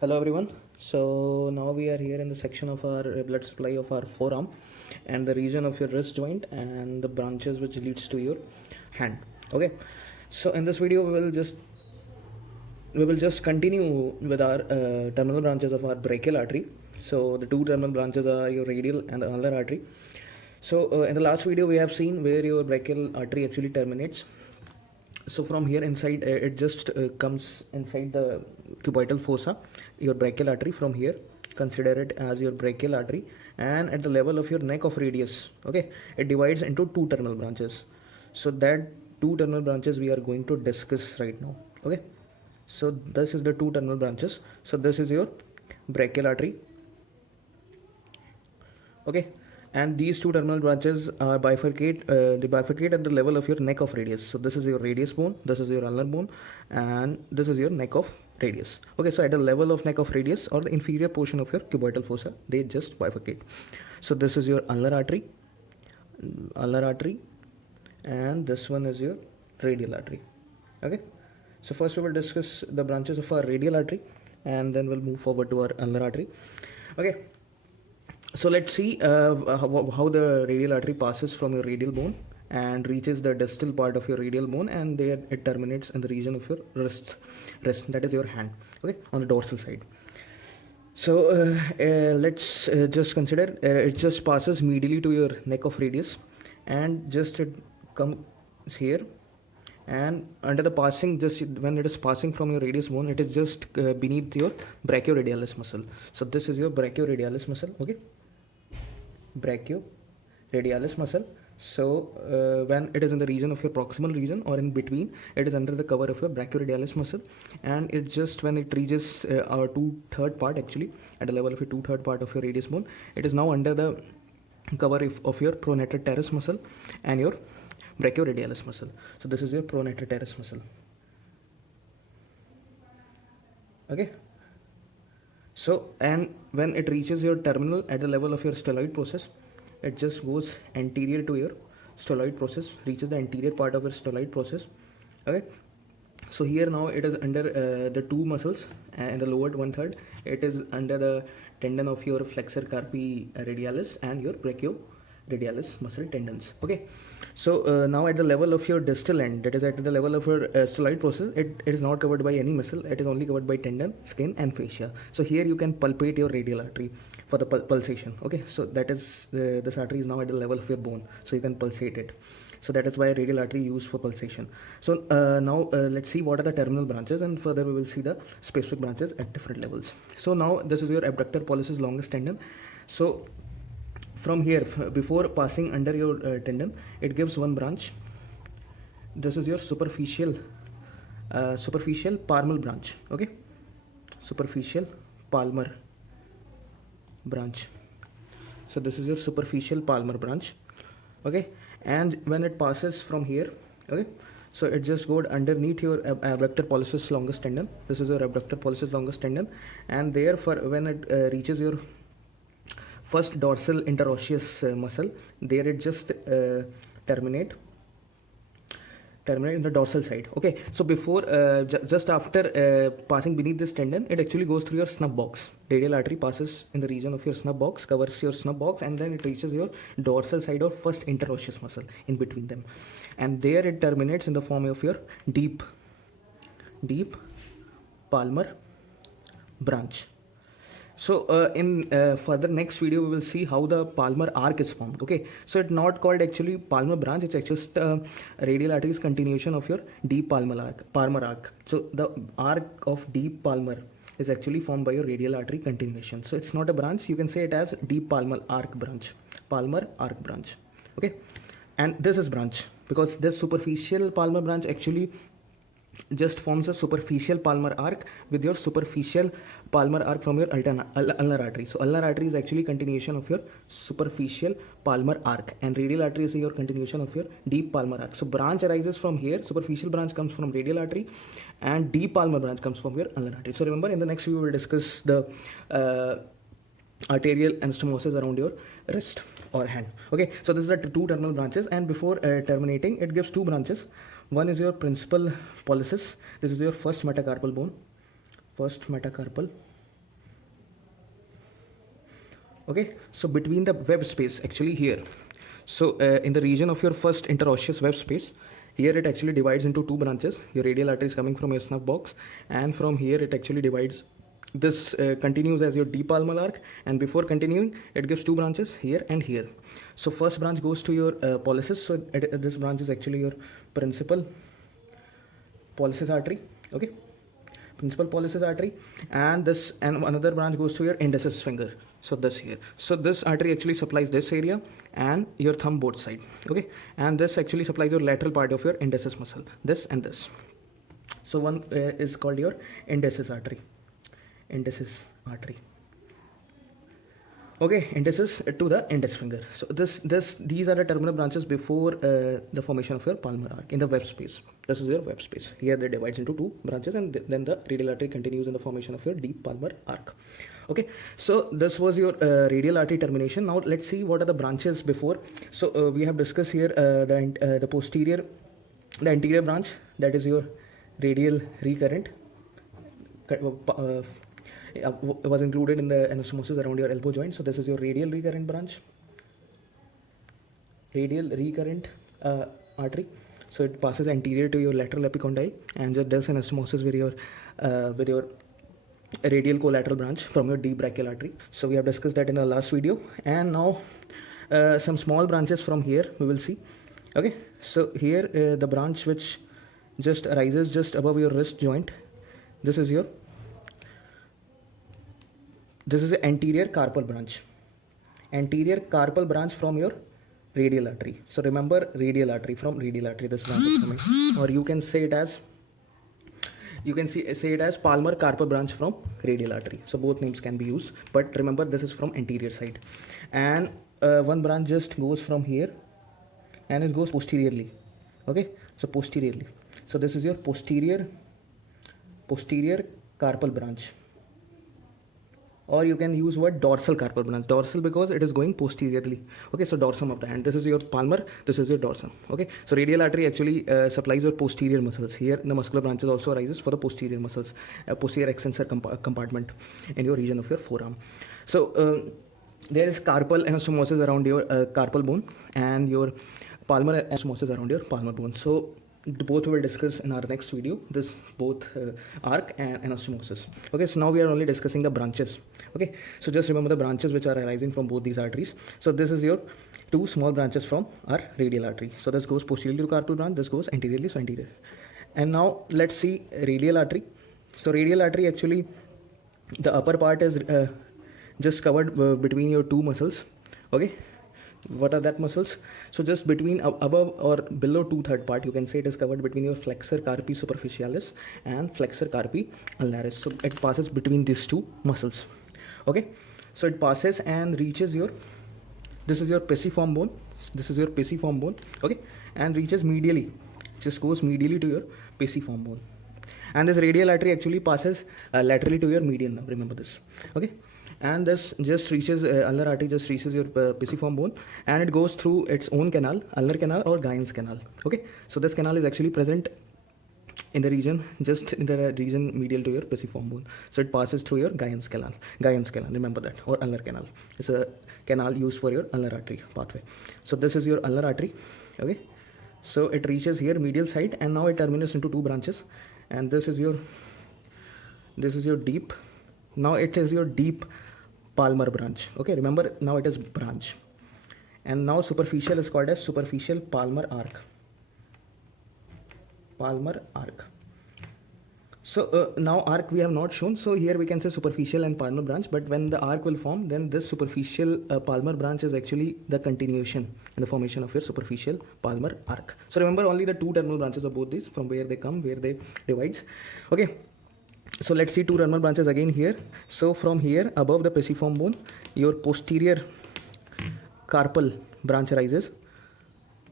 Hello everyone. So now we are here in the section of our blood supply of our forearm and the region of your wrist joint and the branches which leads to your hand. Okay. So in this video we will just continue with our terminal branches of our brachial artery. So the two terminal branches are your radial and the ulnar artery. So in the last video we have seen where your brachial artery actually terminates. So from here inside it just comes inside the cubital fossa, your brachial artery. From here consider it as your brachial artery, and at the level of your neck of radius, okay, it divides into two terminal branches. So that two terminal branches we are going to discuss right now. Okay, so this is the two terminal branches. So this is your brachial artery. Okay, and these two terminal branches are they bifurcate at the level of your neck of radius. So this is your radius bone, this is your ulnar bone, and this is your neck of radius. Okay, so at the level of neck of radius or the inferior portion of your cubital fossa, they just bifurcate. So this is your ulnar artery, and this one is your radial artery. Okay, so first we will discuss the branches of our radial artery, and then we'll move forward to our ulnar artery. Okay, so let's see how the radial artery passes from your radial bone and reaches the distal part of your radial bone, and there it terminates in the region of your wrist, that is your hand. Okay, on the dorsal side. So let's just consider it just passes medially to your neck of radius, and just it comes here, and under the passing, just when it is passing from your radius bone, it is just beneath your brachioradialis muscle. So this is your brachioradialis muscle. Okay, brachioradialis muscle. So when it is in the region of your proximal region or in between, it is under the cover of your brachioradialis muscle, and it just when it reaches our 2/3 part, actually at the level of your 2/3 part of your radius bone, it is now under the cover of your pronator teres muscle and your brachioradialis muscle. So this is your pronator teres muscle. Okay, so and when it reaches your terminal at the level of your styloid process, it just goes anterior to your styloid process, reaches the anterior part of your styloid process. Okay, so here now it is under the two muscles, and the lower 1/3 it is under the tendon of your flexor carpi radialis and your brachioradialis muscle tendons. Okay, so now at the level of your distal end, that is at the level of your styloid process, it is not covered by any muscle, it is only covered by tendon, skin and fascia. So here you can palpate your radial artery for the pulsation. Okay, so that is this artery is now at the level of your bone, so you can pulsate it. So that is why radial artery used for pulsation. So now let's see what are the terminal branches, and further we will see the specific branches at different levels. So now this is your abductor pollicis longus tendon. So from here, before passing under your tendon, it gives one branch. This is your superficial palmar branch. Okay, superficial palmar branch. So this is your superficial palmar branch. Okay, and when it passes from here, okay, so it just goes underneath your abductor pollicis longus tendon. This is your abductor pollicis longus tendon, and there for when it reaches your first dorsal interosseous muscle, there it just terminate in the dorsal side. Okay, so before just after passing beneath this tendon, it actually goes through your snub box. Radial artery passes in the region of your snub box, covers your snub box, and then it reaches your dorsal side or first interosseous muscle in between them, and there it terminates in the form of your deep palmar branch. So in further next video we will see how the palmar arc is formed. Okay, so it's not called actually palmar branch, it's just radial artery's continuation of your deep palmar arc. So the arc of deep palmar is actually formed by your radial artery continuation. So it's not a branch, you can say it as deep palmar arc branch. Okay, and this is branch because this superficial palmar branch actually just forms a superficial palmar arc with your superficial palmar arc from your ulnar artery. So ulnar artery is actually continuation of your superficial palmar arc, and radial artery is your continuation of your deep palmar arc. So branch arises from here. Superficial branch comes from radial artery, and deep palmar branch comes from your ulnar artery. So remember, in the next video we will discuss the arterial anastomosis around your wrist or hand. Okay, so this is the two terminal branches, and before terminating, it gives two branches. One is your principal pollicis. This is your first metacarpal bone. Okay, so between the web space actually here, so in the region of your first interosseous web space, here it actually divides into two branches. Your radial artery is coming from your snuff box, and from here it actually divides. This continues as your deep palmar arc, and before continuing it gives two branches here and here. So first branch goes to your pollicis. So this branch is actually your principal pollicis artery. Okay, principal pollicis artery, and this, and another branch goes to your indicis finger. So this here, so this artery actually supplies this area and your thumb both side. Okay, and this actually supplies your lateral part of your indicis muscle, this and this. So one is called your indicis artery. Okay, indicis to the index finger. So these are the terminal branches before the formation of your palmar arc in the web space. This is your web space. Here they divides into two branches, and then the radial artery continues in the formation of your deep palmar arc. Okay, so this was your radial artery termination. Now let's see what are the branches before. So we have discussed here the posterior, the anterior branch, that is your radial recurrent. Was included in the anastomosis around your elbow joint. So this is your radial recurrent branch, radial recurrent artery. So it passes anterior to your lateral epicondyle and just does anastomosis with your radial collateral branch from your deep brachial artery. So we have discussed that in the last video, and now some small branches from here we will see. Okay, so here the branch which just arises just above your wrist joint, this is the anterior carpal branch. Anterior carpal branch from your radial artery. So remember, radial artery, from radial artery this branch is coming, or you can say it as palmar carpal branch from radial artery. So both names can be used, but remember this is from anterior side. And one branch just goes from here and it goes posteriorly. Okay, so posteriorly. So this is your posterior carpal branch, or you can use word dorsal carpal branch. Dorsal because it is going posteriorly. Okay, so dorsum of the hand. This is your palmar, this is your dorsum. Okay, so radial artery actually supplies your posterior muscles. Here the muscular branches also arises for the posterior muscles, posterior extensor compartment in your region of your forearm. So there is carpal anastomosis around your carpal bone, and your palmar anastomosis around your palmar bone. So both we will discuss in our next video, this both arc and anastomosis. Okay, so now we are only discussing the branches. Okay, so just remember the branches which are arising from both these arteries. So this is your two small branches from our radial artery. So this goes posteriorly to carpal branch, this goes anteriorly, so anterior. And now let's see radial artery. So radial artery actually, the upper part is just covered between your two muscles. Okay, what are that muscles? So just between above or below 2/3 part, you can say it is covered between your flexor carpi superficialis and flexor carpi ulnaris. So it passes between these two muscles. Okay, so it passes and reaches your, this is your pisiform bone, okay, and reaches medially, just goes medially to your pisiform bone. And this radial artery actually passes laterally to your median nerve, remember this. Okay, and this just reaches ulnar artery, just reaches your pisiform bone, and it goes through its own canal, ulnar canal or Guyon's canal. Okay, so this canal is actually present in the region, just in the region medial to your pisiform bone. So it passes through your Guyon's canal, remember that, or ulnar canal. It's a canal used for your ulnar artery pathway. So this is your ulnar artery. Okay, so it reaches here medial side, and now it terminates into two branches, and this is your deep, now it is your deep palmar branch. Okay, remember now it is branch, and now superficial is called as superficial palmar arc. So now arc we have not shown, so here we can say superficial and palmar branch, but when the arc will form, then this superficial palmar branch is actually the continuation in the formation of your superficial palmar arc. So remember only the two terminal branches of both these, from where they come, where they divides. Okay, so let's see two terminal branches again here. So from here above the pisiform bone, your posterior carpal branch arises.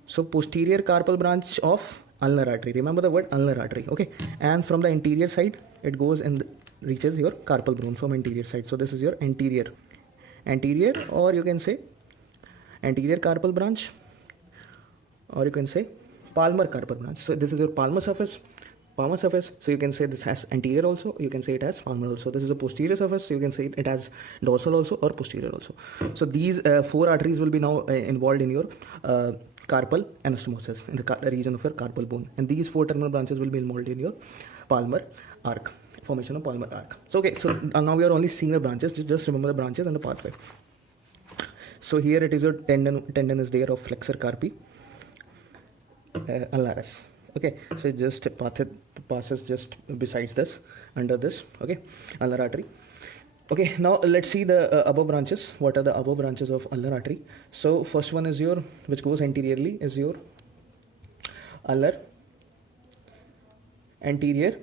So posterior carpal branch of ulnar artery, remember the word ulnar artery. Okay, and from the anterior side it goes and reaches your carpal bone from anterior side. So this is your anterior, or you can say anterior carpal branch, or you can say palmar carpal branch. So this is your palmar surface, palmar surface, so you can say this has anterior also, you can say it has palmar also. This is a posterior surface, so you can say it has dorsal also or posterior also. So these four arteries will be now involved in your carpal anastomosis, in the region of your carpal bone, and these four terminal branches will be involved in your palmar arc, formation of palmar arc. So okay, so now we are only seeing the branches. Just remember the branches and the pathway. So here it is your tendon is there of flexor carpi ulnaris. Okay, so it just passes just besides this, under this, okay, ulnar artery. Okay, now let's see the above branches. What are the above branches of ulnar artery? So first one is your, which goes anteriorly, is your ulnar anterior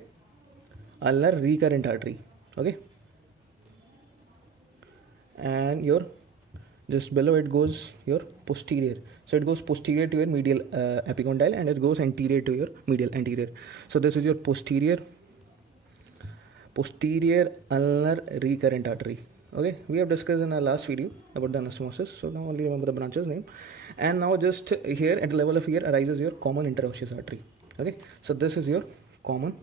ulnar recurrent artery. Okay, and your just below it goes your posterior, so it goes posterior to your medial epicondyle, and it goes anterior to your medial anterior. So this is your posterior ulnar recurrent artery. Okay, we have discussed in our last video about the anastomosis, so now only remember the branches name. And now just here at the level of here arises your common interosseous artery. Okay, so this is your common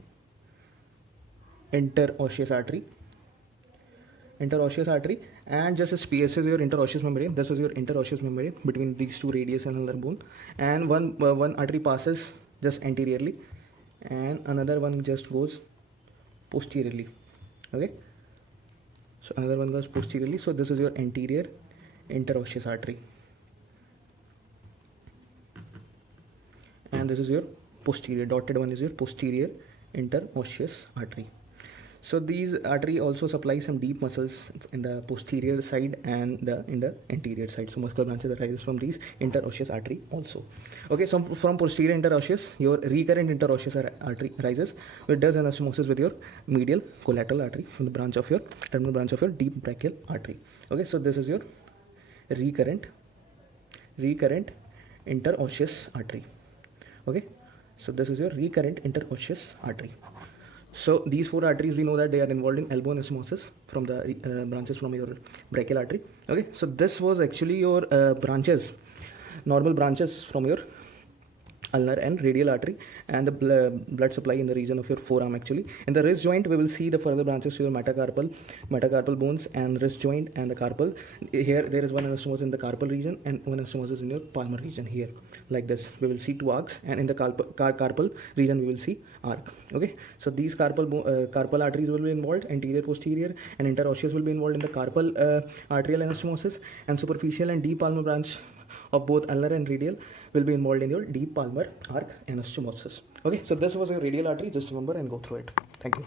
interosseous artery, and just as PS is your interosseous membrane, this is your interosseous membrane between these two radius and ulnar bone, and one artery passes just anteriorly and another one just goes posteriorly. Okay, so another one goes posteriorly, so this is your anterior interosseous artery, and this is your posterior, dotted one is your posterior interosseous artery. So these artery also supply some deep muscles in the posterior side and in the anterior side. So muscular branches arises from these interosseous artery also. Okay, so from posterior interosseous, your recurrent interosseous artery arises, which does anastomosis with your medial collateral artery from the branch of your terminal branch of your deep brachial artery. Okay, so this is your recurrent interosseous artery. Okay, so this is your recurrent interosseous artery. So these four arteries, we know that they are involved in elbow anastomosis from the branches from your brachial artery. Okay, so this was actually your branches, normal branches from your ulnar and radial artery, and the blood supply in the region of your forearm. Actually, in the wrist joint we will see the further branches to your metacarpal bones and wrist joint and the carpal. Here there is one anastomosis in the carpal region and one anastomosis in your palmar region. Here like this we will see two arcs, and in the carpal region we will see arc. Okay, so these carpal arteries will be involved, anterior, posterior, and interosseous will be involved in the carpal arterial anastomosis, and superficial and deep palmar branch of both ulnar and radial will be involved in your deep palmar arc anastomosis. Okay, so this was a radial artery. Just remember and go through it. Thank you.